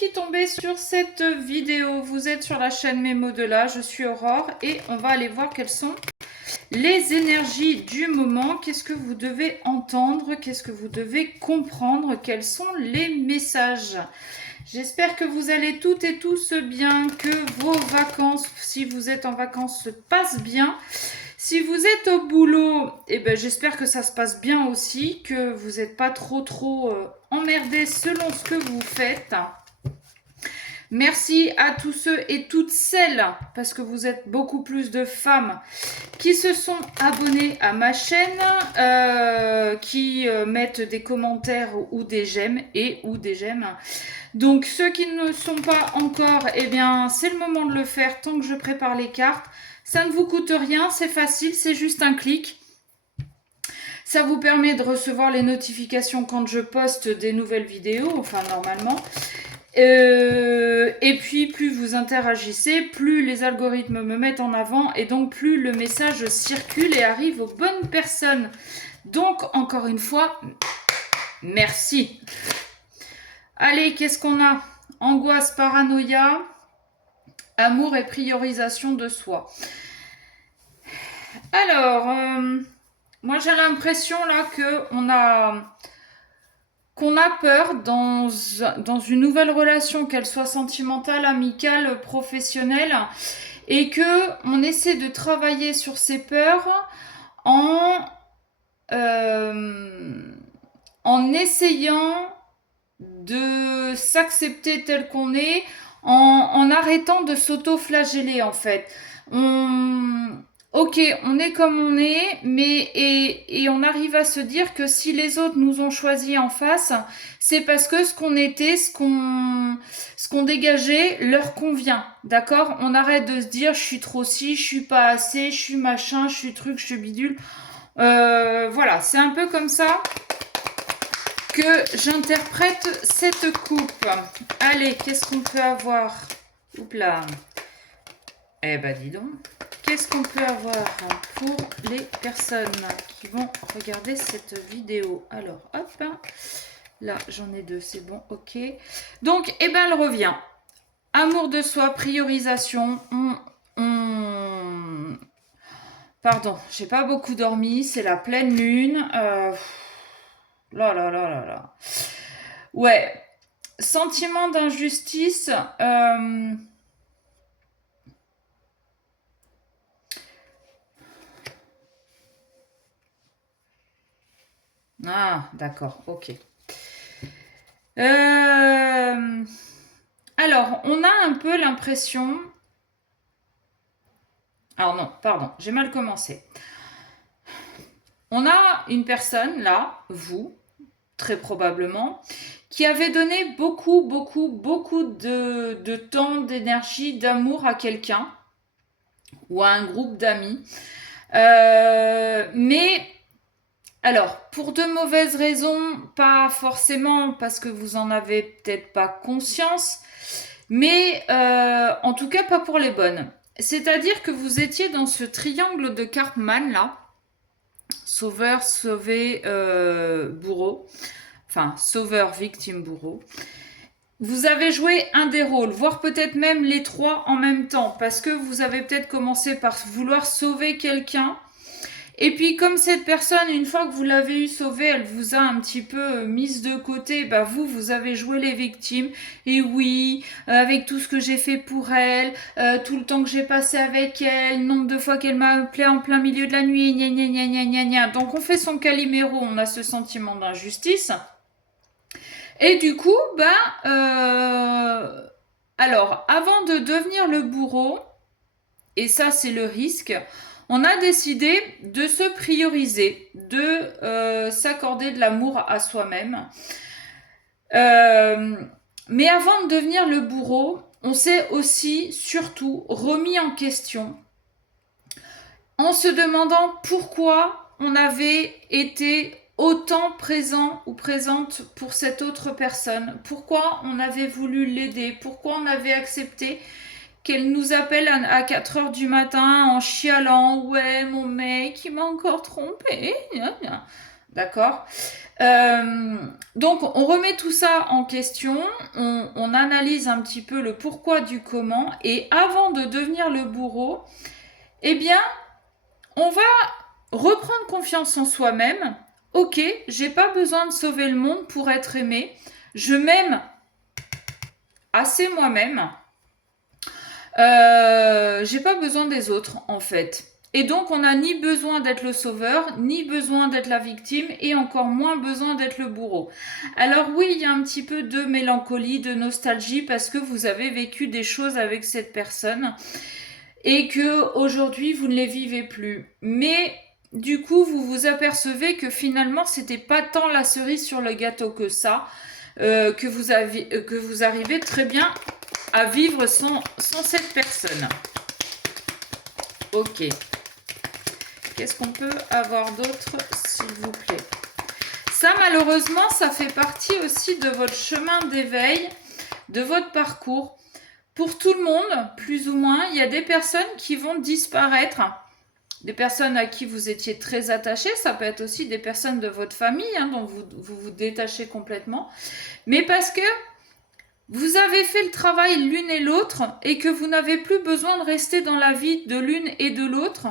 qui tombez sur cette vidéo. Vous êtes sur la chaîne Mémo de là, je suis Aurore et on va aller voir quelles sont les énergies du moment. Qu'est-ce que vous devez entendre? Qu'est-ce que vous devez comprendre? Quels sont les messages? J'espère que vous allez toutes et tous bien, que vos vacances, si vous êtes en vacances, se passent bien. Si vous êtes au boulot, eh ben, j'espère que ça se passe bien aussi, que vous n'êtes pas trop emmerdés selon ce que vous faites. Merci à tous ceux et toutes celles, parce que vous êtes beaucoup plus de femmes, qui se sont abonnés à ma chaîne, qui mettent des commentaires ou des j'aime ou des j'aime. Donc ceux qui ne sont pas encore, eh bien c'est le moment de le faire tant que je prépare les cartes. Ça ne vous coûte rien, c'est facile, c'est juste un clic. Ça vous permet de recevoir les notifications quand je poste des nouvelles vidéos, enfin normalement. Et puis plus vous interagissez, plus les algorithmes me mettent en avant et donc plus le message circule et arrive aux bonnes personnes. Donc encore une fois, merci. Allez, qu'est-ce qu'on a? Angoisse, paranoïa, amour et priorisation de soi. Alors, moi j'ai l'impression là qu'on a peur dans une nouvelle relation, qu'elle soit sentimentale, amicale, professionnelle, et que on essaie de travailler sur ces peurs en essayant de s'accepter tel qu'on est, en arrêtant de s'auto-flageller en fait. Ok, on est comme on est, mais et on arrive à se dire que si les autres nous ont choisi en face, c'est parce que ce qu'on était, ce qu'on dégageait leur convient, d'accord? On arrête de se dire je suis trop ci, je suis pas assez, je suis machin, je suis truc, je suis bidule. Voilà, c'est un peu comme ça que j'interprète cette coupe. Allez, qu'est-ce qu'on peut avoir? Oups là. Eh ben dis donc. Qu'est-ce qu'on peut avoir pour les personnes qui vont regarder cette vidéo? Alors, hop. Là, j'en ai deux, c'est bon, ok. Donc, eh ben, elle revient. Amour de soi, priorisation. Pardon, j'ai pas beaucoup dormi, c'est la pleine lune. Là, là, là, là, là. Ouais. Sentiment d'injustice. Ah, d'accord, ok. Alors, on a un peu l'impression... Alors non, pardon, j'ai mal commencé. On a une personne, là, vous, très probablement, qui avait donné beaucoup de temps, d'énergie, d'amour à quelqu'un ou à un groupe d'amis. Mais, alors, pour de mauvaises raisons, pas forcément parce que vous en avez peut-être pas conscience, mais en tout cas pas pour les bonnes. C'est-à-dire que vous étiez dans ce triangle de Karpman, là, sauveur, sauvé, bourreau. Enfin, sauveur, victime, bourreau. Vous avez joué un des rôles, voire peut-être même les trois en même temps, parce que vous avez peut-être commencé par vouloir sauver quelqu'un. Et puis comme cette personne, une fois que vous l'avez eu sauvée, elle vous a un petit peu mise de côté, bah vous avez joué les victimes. Et oui, avec tout ce que j'ai fait pour elle, tout le temps que j'ai passé avec elle, nombre de fois qu'elle m'a appelé en plein milieu de la nuit, gna gna gna gna gna gna. Donc on fait son caliméro, on a ce sentiment d'injustice. Et du coup, alors, avant de devenir le bourreau, et ça c'est le risque, on a décidé de se prioriser, de s'accorder de l'amour à soi-même. Mais avant de devenir le bourreau, on s'est aussi, surtout, remis en question en se demandant pourquoi on avait été autant présent ou présente pour cette autre personne, pourquoi on avait voulu l'aider, pourquoi on avait accepté qu'elle nous appelle à 4 heures du matin en chialant, ouais mon mec il m'a encore trompé. D'accord. Donc, on remet tout ça en question, on analyse un petit peu le pourquoi du comment, et avant de devenir le bourreau, eh bien, on va reprendre confiance en soi-même. Ok, j'ai pas besoin de sauver le monde pour être aimé. Je m'aime assez moi-même. J'ai pas besoin des autres, en fait. Et donc, on n'a ni besoin d'être le sauveur, ni besoin d'être la victime, et encore moins besoin d'être le bourreau. Alors oui, il y a un petit peu de mélancolie, de nostalgie, parce que vous avez vécu des choses avec cette personne, et que aujourd'hui vous ne les vivez plus. Mais du coup, vous vous apercevez que finalement, c'était pas tant la cerise sur le gâteau que ça, que vous arrivez très bien à vivre sans cette personne. Ok. Qu'est-ce qu'on peut avoir d'autre, s'il vous plaît? Ça, malheureusement, ça fait partie aussi de votre chemin d'éveil, de votre parcours. Pour tout le monde, plus ou moins, il y a des personnes qui vont disparaître. Des personnes à qui vous étiez très attaché, ça peut être aussi des personnes de votre famille, dont vous détachez complètement. Mais parce que vous avez fait le travail l'une et l'autre et que vous n'avez plus besoin de rester dans la vie de l'une et de l'autre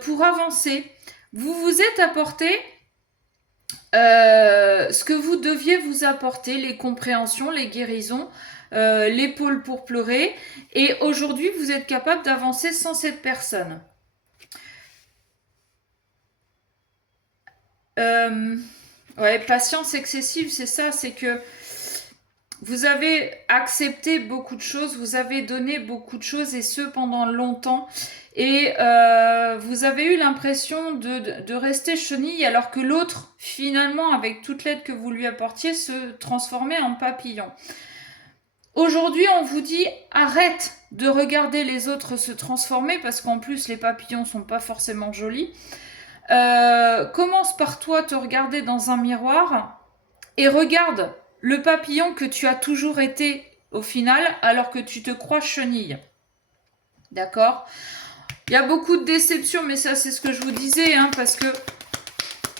pour avancer. Vous vous êtes apporté ce que vous deviez vous apporter, les compréhensions, les guérisons, l'épaule pour pleurer. Et aujourd'hui, vous êtes capable d'avancer sans cette personne. Ouais, patience excessive, c'est ça, c'est que vous avez accepté beaucoup de choses, vous avez donné beaucoup de choses, et ce pendant longtemps. Et vous avez eu l'impression de rester chenille, alors que l'autre, finalement, avec toute l'aide que vous lui apportiez, se transformait en papillon. Aujourd'hui, on vous dit arrête de regarder les autres se transformer, parce qu'en plus, les papillons sont pas forcément jolis. Commence par toi te regarder dans un miroir et regarde le papillon que tu as toujours été au final, alors que tu te crois chenille. D'accord? Il y a beaucoup de déceptions, mais ça c'est ce que je vous disais, parce que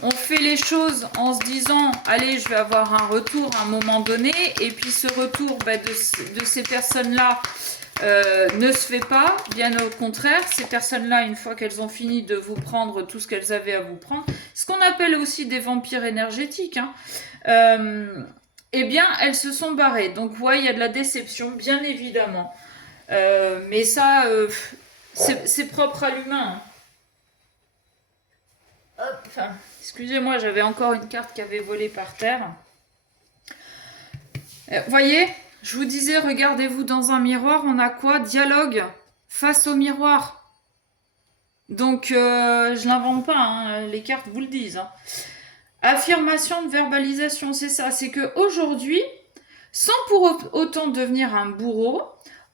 on fait les choses en se disant allez, je vais avoir un retour à un moment donné, et puis ce retour de ces personnes-là ne se fait pas, bien au contraire. Ces personnes-là, une fois qu'elles ont fini de vous prendre tout ce qu'elles avaient à vous prendre, ce qu'on appelle aussi des vampires énergétiques, eh bien, elles se sont barrées. Donc, ouais, il y a de la déception, bien évidemment. Mais ça, c'est propre à l'humain. Hop, excusez-moi, j'avais encore une carte qui avait volé par terre. Voyez, je vous disais, regardez-vous dans un miroir, on a quoi? Dialogue face au miroir. Donc, je l'invente pas, les cartes vous le disent. Affirmation de verbalisation, c'est ça. C'est que aujourd'hui, sans pour autant devenir un bourreau,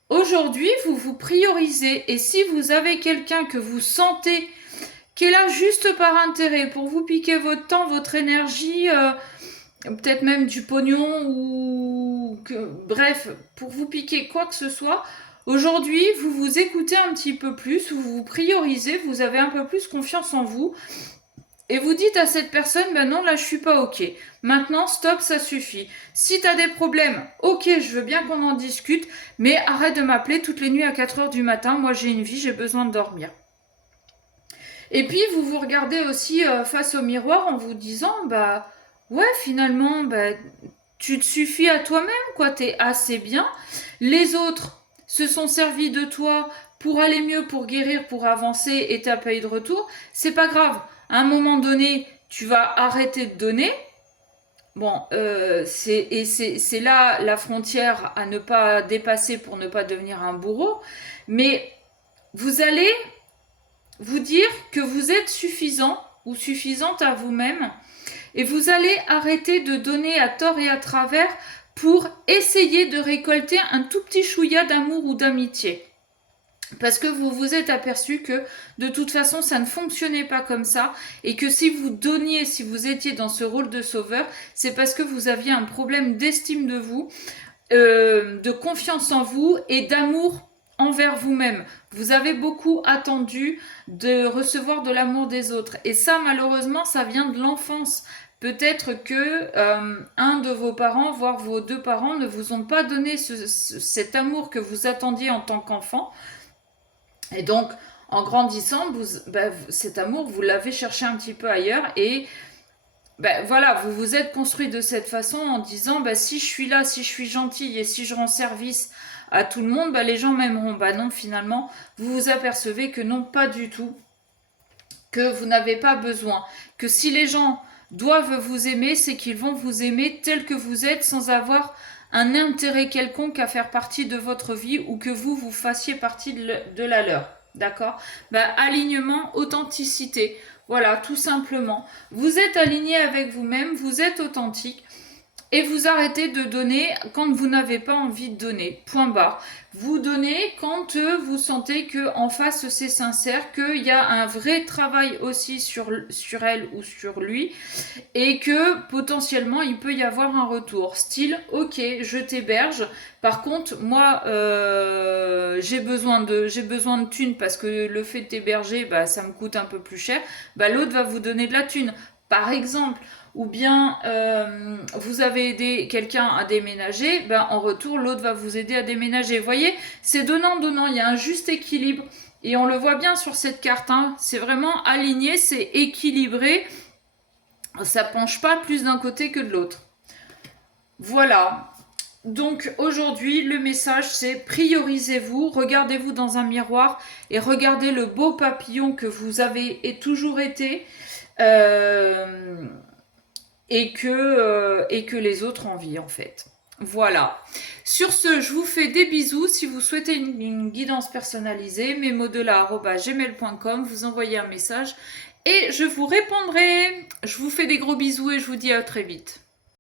aujourd'hui, vous vous priorisez. Et si vous avez quelqu'un que vous sentez qui est là juste par intérêt, pour vous piquer votre temps, votre énergie, peut-être même du pognon, ou bref, pour vous piquer quoi que ce soit, aujourd'hui, vous vous écoutez un petit peu plus, vous vous priorisez, vous avez un peu plus confiance en vous, et vous dites à cette personne, ben non, là je suis pas ok. Maintenant, stop, ça suffit. Si t'as des problèmes, ok, je veux bien qu'on en discute, mais arrête de m'appeler toutes les nuits à 4 heures du matin, moi j'ai une vie, j'ai besoin de dormir. Et puis vous vous regardez aussi face au miroir en vous disant, bah ouais, finalement, bah, tu te suffis à toi-même, quoi, t'es assez bien. Les autres se sont servis de toi pour aller mieux, pour guérir, pour avancer, et t'as pas eu de retour. C'est pas grave. À un moment donné, tu vas arrêter de donner. Bon, c'est là la frontière à ne pas dépasser pour ne pas devenir un bourreau. Mais vous allez vous dire que vous êtes suffisant ou suffisante à vous-même, et vous allez arrêter de donner à tort et à travers pour essayer de récolter un tout petit chouïa d'amour ou d'amitié. Parce que vous vous êtes aperçu que de toute façon ça ne fonctionnait pas comme ça, et que si vous donniez, si vous étiez dans ce rôle de sauveur, c'est parce que vous aviez un problème d'estime de vous, de confiance en vous et d'amour envers vous-même. Vous avez beaucoup attendu de recevoir de l'amour des autres. Et ça, malheureusement, ça vient de l'enfance. Peut-être que un de vos parents, voire vos deux parents, ne vous ont pas donné cet amour que vous attendiez en tant qu'enfant. Et donc, en grandissant, cet amour, vous l'avez cherché un petit peu ailleurs. Et voilà, vous vous êtes construit de cette façon en disant, si je suis là, si je suis gentille et si je rends service à tout le monde, les gens m'aimeront. Non, finalement, vous vous apercevez que non, pas du tout, que vous n'avez pas besoin, que si les gens doivent vous aimer, c'est qu'ils vont vous aimer tel que vous êtes sans avoir un intérêt quelconque à faire partie de votre vie ou que vous fassiez partie de la leur. D'accord? Alignement, authenticité. Voilà, tout simplement. Vous êtes aligné avec vous-même, vous êtes authentique. Et vous arrêtez de donner quand vous n'avez pas envie de donner. Point barre. Vous donnez quand vous sentez que en face c'est sincère, qu'il y a un vrai travail aussi sur elle ou sur lui, et que potentiellement il peut y avoir un retour. Style, ok, je t'héberge. Par contre, moi, j'ai besoin de thunes parce que le fait de t'héberger, ça me coûte un peu plus cher. L'autre va vous donner de la thune, par exemple. Ou bien vous avez aidé quelqu'un à déménager, en retour l'autre va vous aider à déménager. Vous voyez, c'est donnant-donnant, il y a un juste équilibre et on le voit bien sur cette carte, hein. C'est vraiment aligné, c'est équilibré, ça penche pas plus d'un côté que de l'autre. Voilà. Donc aujourd'hui, le message c'est priorisez-vous, regardez-vous dans un miroir et regardez le beau papillon que vous avez et toujours été. Et que les autres envient en fait. Voilà. Sur ce, je vous fais des bisous. Si vous souhaitez une guidance personnalisée, mesmodelas@gmail.com, vous envoyez un message et je vous répondrai. Je vous fais des gros bisous et je vous dis à très vite.